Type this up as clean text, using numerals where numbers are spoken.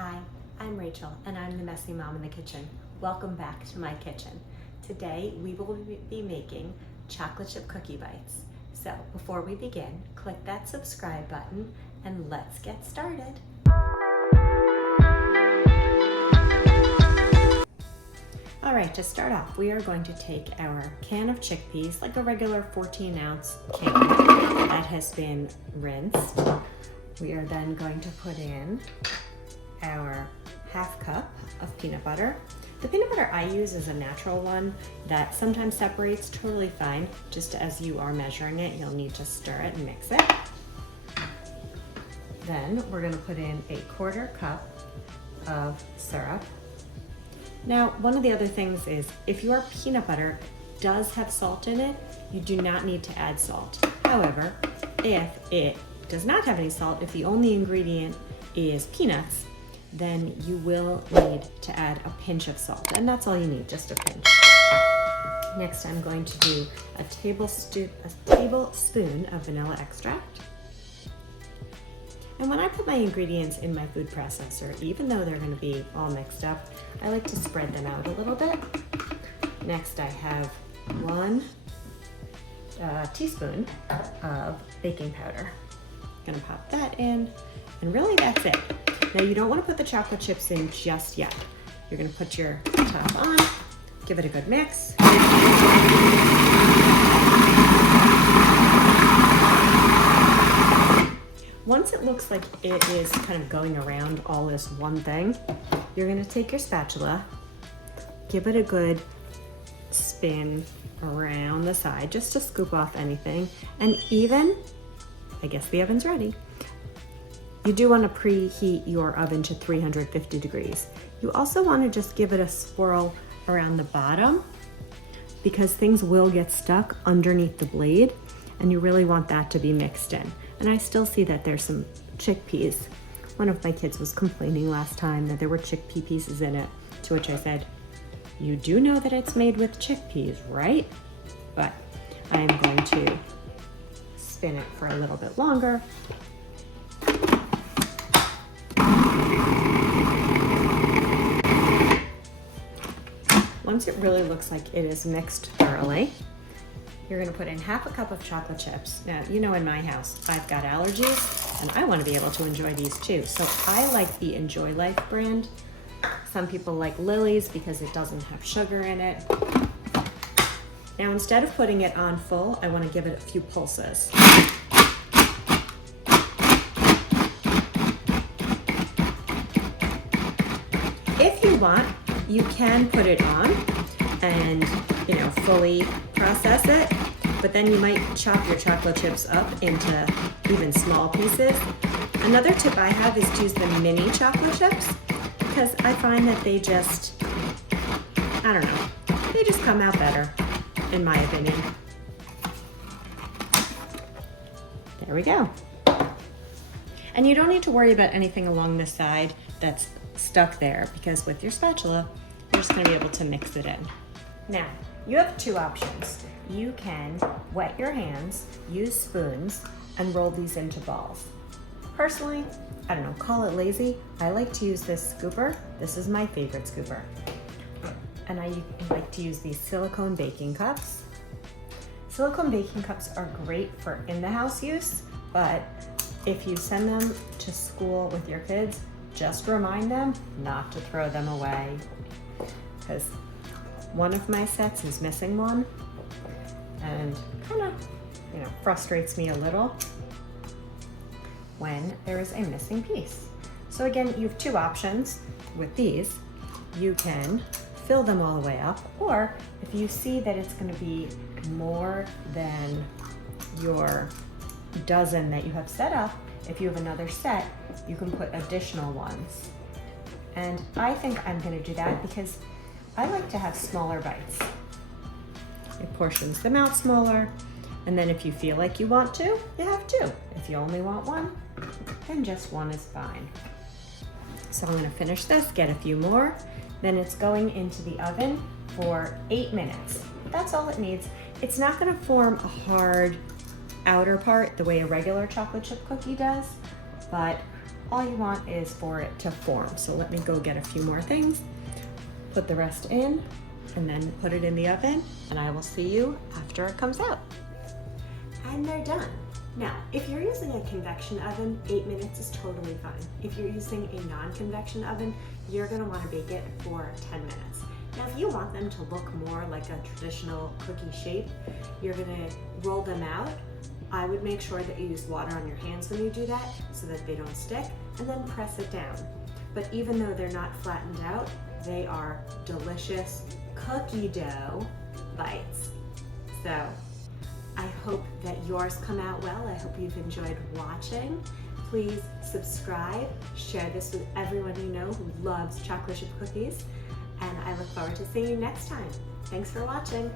Hi, I'm Rachel and I'm the messy mom in the kitchen. Welcome back to my kitchen. Today we will be making chocolate chip cookie bites. So before we begin, click that subscribe button and let's get started. All right, to start off, we are going to take our can of chickpeas, like a regular 14-ounce can that has been rinsed. We are then going to put in our half cup of peanut butter. The peanut butter I use is a natural one that sometimes separates totally fine. Just as you are measuring it, you'll need to stir it and mix it. Then we're gonna put in a 1/4 cup of syrup. Now, one of the other things is if your peanut butter does have salt in it, you do not need to add salt. However, if it does not have any salt, if the only ingredient is peanuts, then you will need to add a pinch of salt, and that's all you need, just a pinch. Next, I'm going to do a tablespoon of vanilla extract. And when I put my ingredients in my food processor, even though they're going to be all mixed up, I like to spread them out a little bit. Next, I have 1 teaspoon of baking powder. I'm gonna pop that in, and really that's it. Now you don't want to put the chocolate chips in just yet. You're going to put your top on, give it a good mix. Once it looks like it is kind of going around all this one thing, you're going to take your spatula, give it a good spin around the side just to scoop off anything, and even, I guess the oven's ready. You do want to preheat your oven to 350 degrees. You also want to just give it a swirl around the bottom because things will get stuck underneath the blade, and you really want that to be mixed in. And I still see that there's some chickpeas. One of my kids was complaining last time that there were chickpea pieces in it, to which I said, you do know that it's made with chickpeas, right? But I am going to spin it for a little bit longer. Once it really looks like it is mixed thoroughly, you're gonna put in half a cup of chocolate chips. Now, you know in my house, I've got allergies and I wanna be able to enjoy these too. So I like the Enjoy Life brand. Some people like Lily's because it doesn't have sugar in it. Now, instead of putting it on full, I wanna give it a few pulses. If you want, you can put it on and, fully process it, but then you might chop your chocolate chips up into even small pieces. Another tip I have is to use the mini chocolate chips because I find that they just, they just come out better, in my opinion. There we go. And you don't need to worry about anything along the side that's stuck there because with your spatula, you're just gonna be able to mix it in. Now, you have 2 options. You can wet your hands, use spoons, and roll these into balls. Personally, call it lazy. I like to use this scooper. This is my favorite scooper. And I like to use these silicone baking cups. Silicone baking cups are great for in-the-house use, but if you send them to school with your kids, just remind them not to throw them away because one of my sets is missing one and kind of, frustrates me a little when there is a missing piece. So again, you have 2 options with these. You can fill them all the way up, or if you see that it's going to be more than your dozen that you have set up, if you have another set, you can put additional ones. And I think I'm gonna do that because I like to have smaller bites. It portions them out smaller, and then if you feel like you want to, you have 2. If you only want 1, then just 1 is fine. So I'm gonna finish this, get a few more, then it's going into the oven for 8 minutes. That's all it needs. It's not gonna form a hard outer part the way a regular chocolate chip cookie does, but all you want is for it to form. So let me go get a few more things, put the rest in, and then put it in the oven, and I will see you after it comes out. And they're done. Now, if you're using a convection oven, 8 minutes is totally fine. If you're using a non-convection oven, you're gonna wanna bake it for 10 minutes. Now, if you want them to look more like a traditional cookie shape, you're gonna roll them out. I would make sure that you use water on your hands when you do that so that they don't stick, and then press it down. But even though they're not flattened out, they are delicious cookie dough bites. So I hope that yours come out well. I hope you've enjoyed watching. Please subscribe, share this with everyone you know who loves chocolate chip cookies, and I look forward to seeing you next time. Thanks for watching.